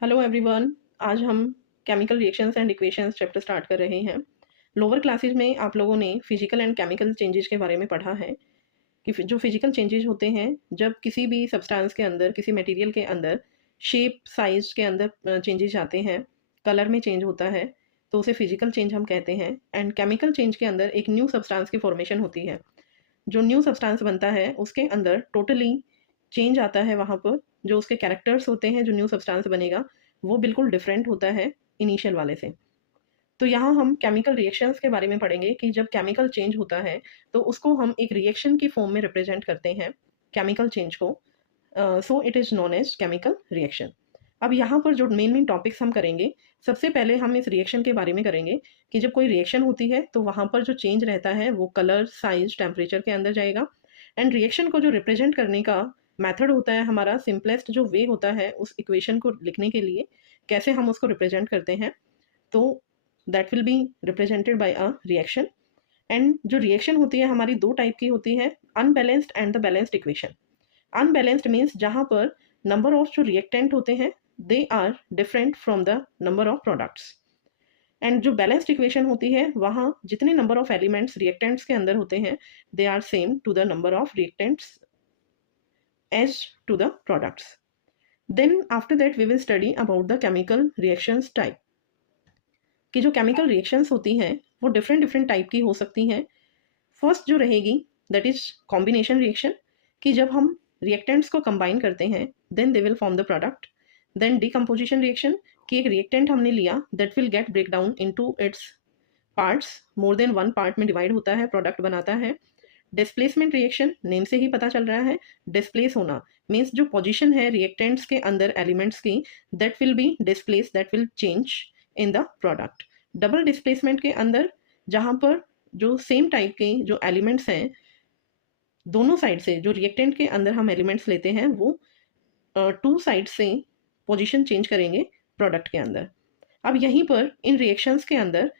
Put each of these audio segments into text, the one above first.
Hello everyone. आज हम chemical reactions and equations chapter start कर रहे हैं। लोअर क्लासेस में आप लोगों ने फिजिकल एंड केमिकल चेंजेस के बारे में पढ़ा है कि जो फिजिकल चेंजेस होते हैं जब किसी भी सब्सटेंस के अंदर, किसी मटेरियल के अंदर शेप साइज के अंदर चेंजेस आते हैं, कलर में चेंज होता है, तो उसे फिजिकल चेंज हम कहते हैं। एंड केमिकल चेंज के अंदर एक न्यू सब्सटेंस की फॉर्मेशन होती है। जो न्यू सब्सटेंस बनता है उसके अंदर टोटली चेंज आता है। वहाँ पर जो उसके कैरेक्टर्स होते हैं, जो न्यू सब्सटेंस बनेगा वो बिल्कुल डिफरेंट होता है इनिशियल वाले से। तो यहाँ हम केमिकल रिएक्शंस के बारे में पढ़ेंगे कि जब केमिकल चेंज होता है तो उसको हम एक रिएक्शन की फॉर्म में रिप्रेजेंट करते हैं, केमिकल चेंज को। So it is known as chemical reaction. अब यहाँ पर जो मेन मेन टॉपिक्स हम करेंगे, सबसे पहले हम इस रिएक्शन के बारे में करेंगे कि जब कोई रिएक्शन होती है तो वहाँ पर जो चेंज रहता है वो कलर, साइज, टेम्परेचर के अंदर जाएगा। एंड रिएक्शन को जो रिप्रेजेंट करने का मेथड होता है, हमारा सिंपलेस्ट जो वे होता है उस इक्वेशन को लिखने के लिए, कैसे हम उसको रिप्रेजेंट करते हैं, तो that will be represented by a reaction. And जो रिएक्शन होती है हमारी दो टाइप की होती है, unbalanced and the balanced equation. Unbalanced means जहाँ पर नंबर ऑफ जो रिएक्टेंट होते हैं they are different from the number of products. And जो बैलेंस्ड इक्वेशन होती है वहाँ जितने नंबर ऑफ एलिमेंट्स रिएक्टेंट्स के अंदर होते हैं they are same to the number of reactants as to the products. Then after that we will study about the chemical reactions type, कि जो केमिकल रिएक्शंस होती हैं वो डिफरेंट डिफरेंट टाइप की हो सकती हैं। फर्स्ट जो रहेगी दैट इज कॉम्बिनेशन रिएक्शन, कि जब हम रिएक्टेंट्स को कंबाइन करते हैं then they will form the product. Then decomposition reaction, कि एक रिएक्टेंट हमने लिया that will get break down into its parts, more than one part में डिवाइड होता है, प्रोडक्ट बनाता है। डिस्प्लेसमेंट रिएक्शन, नेम से ही पता चल रहा है, डिस्प्लेस होना मीन्स जो पोजीशन है रिएक्टेंट्स के अंदर एलिमेंट्स की that will B displace, that will change in the product. Double displacement के अंदर जहाँ पर जो सेम टाइप के जो एलिमेंट्स हैं, दोनों साइड से जो रिएक्टेंट के अंदर हम एलिमेंट्स लेते हैं वो टू साइड से पोजीशन चेंज करेंगे प्रोडक्ट के अंदर। अब यहीं पर इन रिएक्शंस के अंदर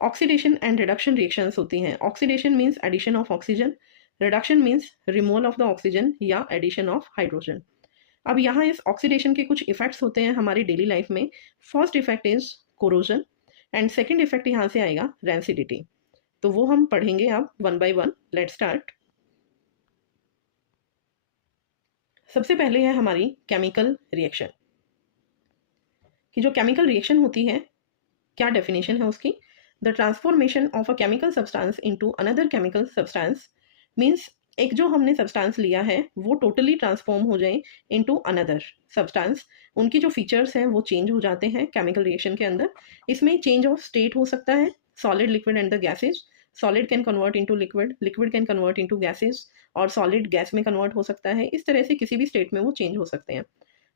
ऑक्सीडेशन एंड रिडक्शन रिएक्शंस होती हैं। Oxidation means addition of oxygen, reduction means removal of the oxygen या एडिशन ऑफ हाइड्रोजन। अब यहाँ इस ऑक्सीडेशन के कुछ इफेक्ट्स होते हैं हमारी डेली लाइफ में। First effect is corrosion and second effect यहाँ से आएगा रेंसिडिटी। तो वो हम पढ़ेंगे अब one by one. Let start. सबसे पहले है हमारी केमिकल रिएक्शन, कि जो केमिकल रिएक्शन होती है क्या डेफिनेशन है उसकी। The transformation of a chemical substance into another chemical substance means एक जो हमने सब्सटेंस लिया है वो टोटली ट्रांसफॉर्म हो जाए इनटू अनदर सब्सटेंस। उनकी जो फीचर्स हैं वो चेंज हो जाते हैं केमिकल रिएक्शन के अंदर। इसमें चेंज ऑफ स्टेट हो सकता है, solid, liquid and the gases. Solid can convert into liquid, liquid can convert into gases, और सॉलिड गैस में कन्वर्ट हो सकता है। इस तरह से किसी भी स्टेट में वो चेंज हो सकते हैं।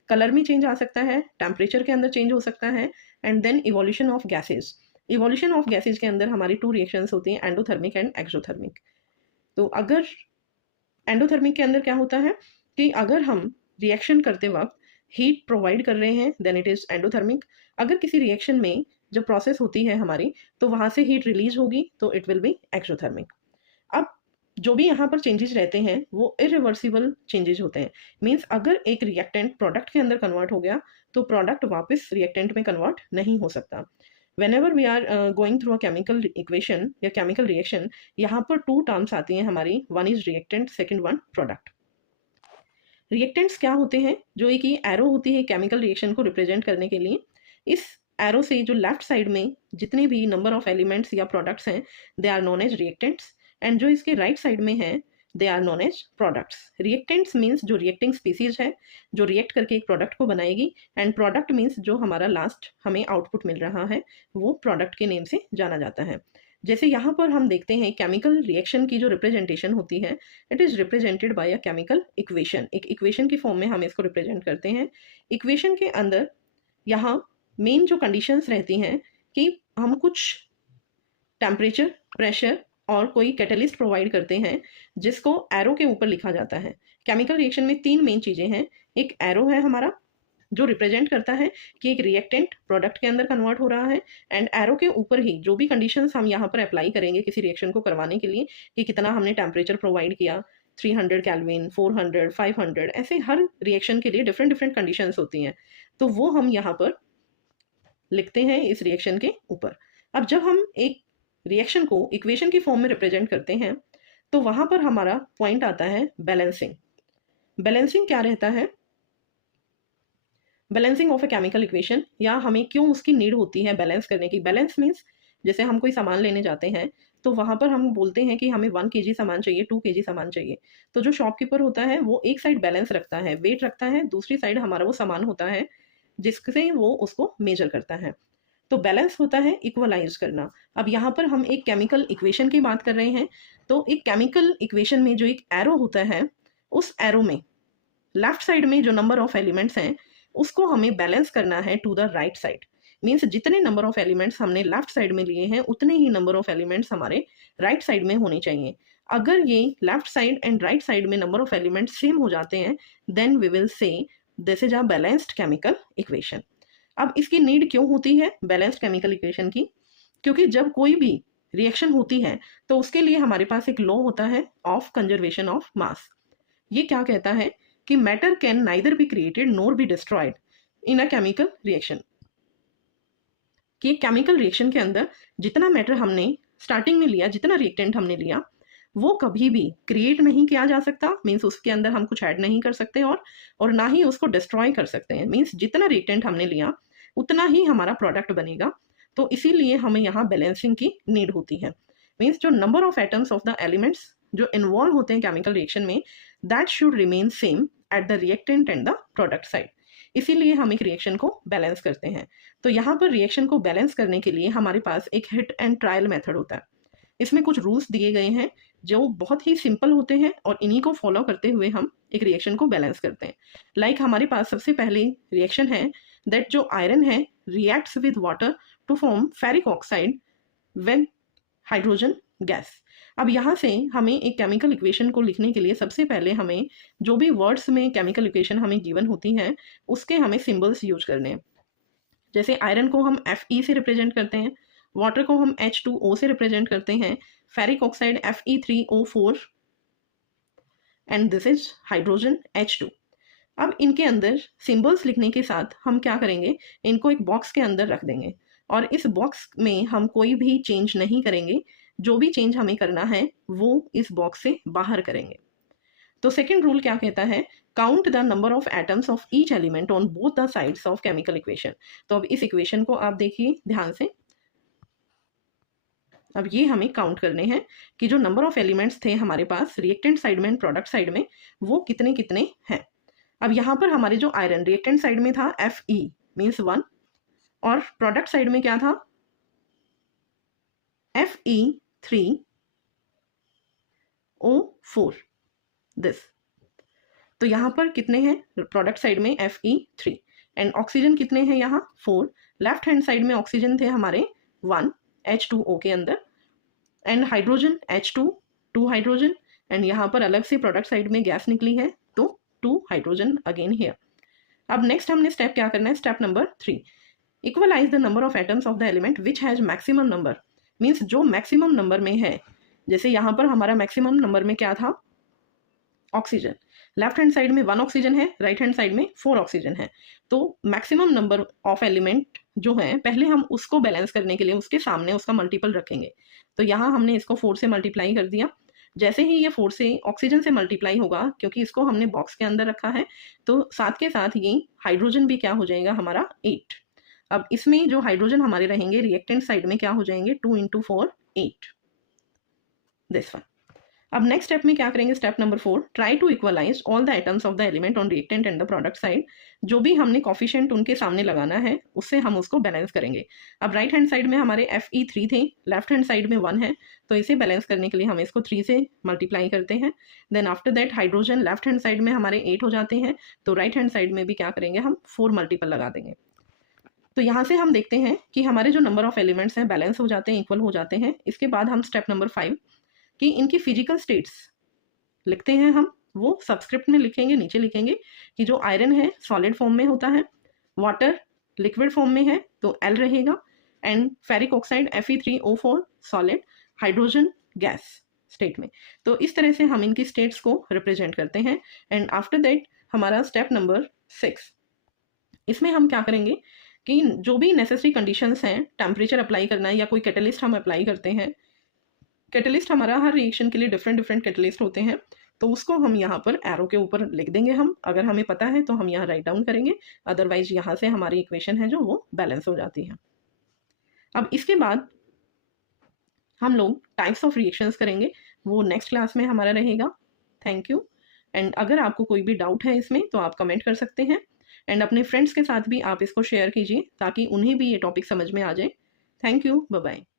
कलर में चेंज आ सकता है, टेम्परेचर के अंदर चेंज हो सकता है। And then evolution of gases. Evolution of gases के अंदर हमारी टू रिएक्शंस होती हैं, एंडोथर्मिक एंड एक्सोथर्मिक। तो अगर एंडोथर्मिक के अंदर क्या होता है कि अगर हम रिएक्शन करते वक्त हीट प्रोवाइड कर रहे हैं देन इट इज़ एंडोथर्मिक। अगर किसी रिएक्शन में जब प्रोसेस होती है हमारी तो वहाँ से हीट रिलीज होगी तो इट विल बी एक्सोथर्मिक। अब जो भी यहाँ पर चेंजेस रहते हैं वो इरिवर्सिबल चेंजेस होते हैं। मीन्स अगर एक रिएक्टेंट प्रोडक्ट के अंदर कन्वर्ट हो गया तो प्रोडक्ट वापस रिएक्टेंट में कन्वर्ट नहीं हो सकता। whenever we are going through a chemical equation या chemical reaction, यहाँ पर टू टर्म्स आती हैं हमारी, one is reactant, second one product. Reactants क्या होते हैं, जो एक ये एरो होती है केमिकल रिएक्शन को रिप्रेजेंट करने के लिए। इस एरो से जो लेफ्ट साइड में जितने भी नंबर ऑफ एलिमेंट्स या प्रोडक्ट्स हैं they are known as reactants, and जो इसके राइट साइड में है they are known as products. Reactants means जो रिएक्टिंग स्पीसीज है जो रिएक्ट करके एक प्रोडक्ट को बनाएगी, एंड प्रोडक्ट मीन्स जो हमारा लास्ट हमें आउटपुट मिल रहा है वो प्रोडक्ट के नेम से जाना जाता है। जैसे यहाँ पर हम देखते हैं केमिकल रिएक्शन की जो रिप्रेजेंटेशन होती है it is represented by a chemical equation. एक इक्वेशन की फॉर्म में हम इसको रिप्रेजेंट करते हैं। इक्वेशन के अंदर यहाँ मेन जो कंडीशंस रहती हैं कि हम कुछ टेम्परेचर, प्रेशर और कोई कैटलिस्ट प्रोवाइड करते हैं जिसको एरो के ऊपर लिखा जाता है। केमिकल रिएक्शन में तीन मेन चीज़ें हैं। एक एरो है हमारा जो रिप्रेजेंट करता है कि एक रिएक्टेंट प्रोडक्ट के अंदर कन्वर्ट हो रहा है, एंड एरो के ऊपर ही जो भी कंडीशंस हम यहाँ पर अप्लाई करेंगे किसी रिएक्शन को करवाने के लिए, कि कितना हमने टेम्परेचर प्रोवाइड किया, 300 केल्विन, 400, 500, ऐसे हर रिएक्शन के लिए डिफरेंट डिफरेंट कंडीशंस होती हैं। तो वो हम यहाँ पर लिखते हैं इस रिएक्शन के ऊपर। अब जब हम एक रिएक्शन को इक्वेशन की फॉर्म में रिप्रेजेंट करते हैं तो वहाँ पर हमारा पॉइंट आता है बैलेंसिंग। बैलेंसिंग क्या रहता है? Balancing of a chemical equation, या हमें क्यों उसकी नीड होती है बैलेंस करने की। बैलेंस मीन्स जैसे हम कोई सामान लेने जाते हैं तो वहाँ पर हम बोलते हैं कि हमें 1 kg सामान चाहिए, 2 kg सामान चाहिए। तो जो शॉपकीपर होता है वो एक साइड बैलेंस रखता है, वेट रखता है, दूसरी साइड हमारा वो सामान होता है जिससे वो उसको मेजर करता है। तो बैलेंस होता है इक्वलाइज करना। अब यहाँ पर हम एक केमिकल इक्वेशन की बात कर रहे हैं। तो एक केमिकल इक्वेशन में जो एक एरो होता है, उस एरो में लेफ्ट साइड में जो नंबर ऑफ एलिमेंट्स हैं उसको हमें बैलेंस करना है to the right side. Means जितने नंबर ऑफ एलिमेंट्स हमने लेफ्ट साइड में लिए हैं उतने ही नंबर ऑफ एलिमेंट्स हमारे राइट साइड में होने चाहिए। अगर ये left side and right side में नंबर ऑफ एलिमेंट्स सेम हो जाते हैं then we will say this is a balanced chemical equation. अब इसकी नीड क्यों होती है बैलेंस्ड केमिकल इक्वेशन की? क्योंकि जब कोई भी रिएक्शन होती है तो उसके लिए हमारे पास एक लॉ होता है ऑफ कंजर्वेशन ऑफ मास। ये क्या कहता है कि matter can neither be created NOR be destroyed in a chemical reaction. कि केमिकल रिएक्शन के अंदर जितना मैटर हमने स्टार्टिंग में लिया, जितना रिएक्टेंट हमने लिया, वो कभी भी क्रिएट नहीं किया जा सकता। मीन्स उसके अंदर हम कुछ ऐड नहीं कर सकते और ना ही उसको डिस्ट्रॉय कर सकते हैं। मीन्स जितना रिएक्टेंट हमने लिया उतना ही हमारा प्रोडक्ट बनेगा। तो इसीलिए हमें यहाँ बैलेंसिंग की नीड होती है। मीन्स जो number of atoms of the elements जो इन्वॉल्व होते हैं केमिकल रिएक्शन में that should remain same at the reactant and the product side. इसीलिए हम एक रिएक्शन को बैलेंस करते हैं। तो यहाँ पर रिएक्शन को बैलेंस करने के लिए हमारे पास एक हिट एंड ट्रायल मेथड होता है। इसमें कुछ रूल्स दिए गए हैं जो बहुत ही सिंपल होते हैं और इन्हीं को फॉलो करते हुए हम एक रिएक्शन को बैलेंस करते हैं। लाइक हमारे पास सबसे पहली रिएक्शन है दैट जो आयरन है reacts with water to form ferric oxide with hydrogen gas. अब यहाँ से हमें एक केमिकल इक्वेशन को लिखने के लिए सबसे पहले हमें जो भी वर्ड्स में केमिकल इक्वेशन हमें गिवन होती हैं उसके हमें सिंबल्स यूज करने हैं। जैसे आयरन को हम Fe से रिप्रेजेंट करते हैं, वाटर को हम H2O से रिप्रेजेंट करते हैं, ferric oxide Fe3O4 and this is hydrogen H2। अब इनके अंदर सिंबल्स लिखने के साथ हम क्या करेंगे, इनको एक बॉक्स के अंदर रख देंगे और इस बॉक्स में हम कोई भी चेंज नहीं करेंगे। जो भी चेंज हमें करना है वो इस बॉक्स से बाहर करेंगे। तो सेकेंड रूल क्या कहता है, count the number of atoms of each element on both the sides of chemical equation. तो अब इस इक्वेशन को आप देखिए ध्यान से। अब ये हमें काउंट करने हैं कि जो नंबर ऑफ एलिमेंट्स थे हमारे पास रिएक्टेंट साइड में एंड प्रोडक्ट साइड में वो कितने कितने हैं। अब यहाँ पर हमारे जो आयरन रिएक्टेंट साइड में था Fe मीन्स 1 और प्रोडक्ट साइड में क्या था Fe3O4 दिस। तो यहाँ पर कितने हैं प्रोडक्ट साइड में Fe3 एंड ऑक्सीजन कितने हैं यहाँ 4। लेफ्ट हैंड साइड में ऑक्सीजन थे हमारे 1 H2O के अंदर and hydrogen H2 2 hydrogen and यहाँ पर अलग से प्रोडक्ट साइड में गैस निकली है तो 2 हाइड्रोजन अगेन हियर। अब नेक्स्ट हमने स्टेप क्या करना है, step number 3, equalize the number of atoms of the element which has maximum number. Means जो मैक्सिमम नंबर में है, जैसे यहाँ पर हमारा मैक्सिमम नंबर में क्या था ऑक्सीजन, लेफ्ट हैंड साइड में 1 ऑक्सीजन है, राइट हैंड साइड में 4 ऑक्सीजन है। तो मैक्सिमम नंबर ऑफ एलिमेंट जो है पहले हम उसको बैलेंस करने के लिए उसके सामने उसका मल्टीपल रखेंगे। तो यहाँ हमने इसको 4 से मल्टीप्लाई कर दिया। जैसे ही ये 4 से ऑक्सीजन से मल्टीप्लाई होगा, क्योंकि इसको हमने बॉक्स के अंदर रखा है, तो साथ के साथ ये हाइड्रोजन भी क्या हो जाएगा हमारा 8। अब इसमें जो हाइड्रोजन हमारे रहेंगे रिएक्टेंट साइड में क्या हो जाएंगे 2 × 4 8 दिस वन। अब नेक्स्ट स्टेप में क्या करेंगे, step number 4, try to equalize all the atoms of the element on reactant and the product side. जो भी हमने कॉफिशिएंट उनके सामने लगाना है उससे हम उसको बैलेंस करेंगे। अब राइट हैंड साइड में हमारे Fe3 थे, लेफ्ट हैंड साइड में 1 है, तो इसे बैलेंस करने के लिए हम इसको 3 से मल्टीप्लाई करते हैं। Then after that hydrogen left hand side में हमारे 8 हो जाते हैं, तो राइट हैंड साइड में भी क्या करेंगे हम 4 मल्टीपल लगा देंगे। तो यहाँ से हम देखते हैं कि हमारे जो नंबर ऑफ एलिमेंट्स हैं बैलेंस हो जाते हैं, इक्वल हो जाते हैं। इसके बाद हम स्टेप नंबर 5 कि इनकी फिजिकल स्टेट्स लिखते हैं हम, वो सबस्क्रिप्ट में लिखेंगे, नीचे लिखेंगे कि जो आयरन है सॉलिड फॉर्म में होता है, वाटर लिक्विड फॉर्म में है तो L रहेगा, and ferric oxide Fe3O4 solid, hydrogen gas. State में। तो इस तरह से हम इनकी स्टेट्स को रिप्रेजेंट करते हैं। एंड आफ्टर दैट हमारा स्टेप नंबर 6, इसमें हम क्या करेंगे कि जो भी नेसेसरी कंडीशंस हैं, टेम्परेचर अप्लाई करना है या कोई कैटलिस्ट हम अप्लाई करते हैं, कैटलिस्ट हमारा हर रिएक्शन के लिए डिफरेंट डिफरेंट कैटलिस्ट होते हैं, तो उसको हम यहाँ पर एरो के ऊपर लिख देंगे। हम अगर हमें पता है तो हम यहाँ राइट डाउन करेंगे, अदरवाइज यहाँ से हमारी इक्वेशन है जो वो बैलेंस हो जाती है। अब इसके बाद हम लोग टाइप्स ऑफ रिएक्शंस करेंगे, वो नेक्स्ट क्लास में हमारा रहेगा। Thank you. एंड अगर आपको कोई भी डाउट है इसमें तो आप कमेंट कर सकते हैं, एंड अपने फ्रेंड्स के साथ भी आप इसको शेयर कीजिए ताकि उन्हें भी ये टॉपिक समझ में आ जाए। Thank you, bye bye.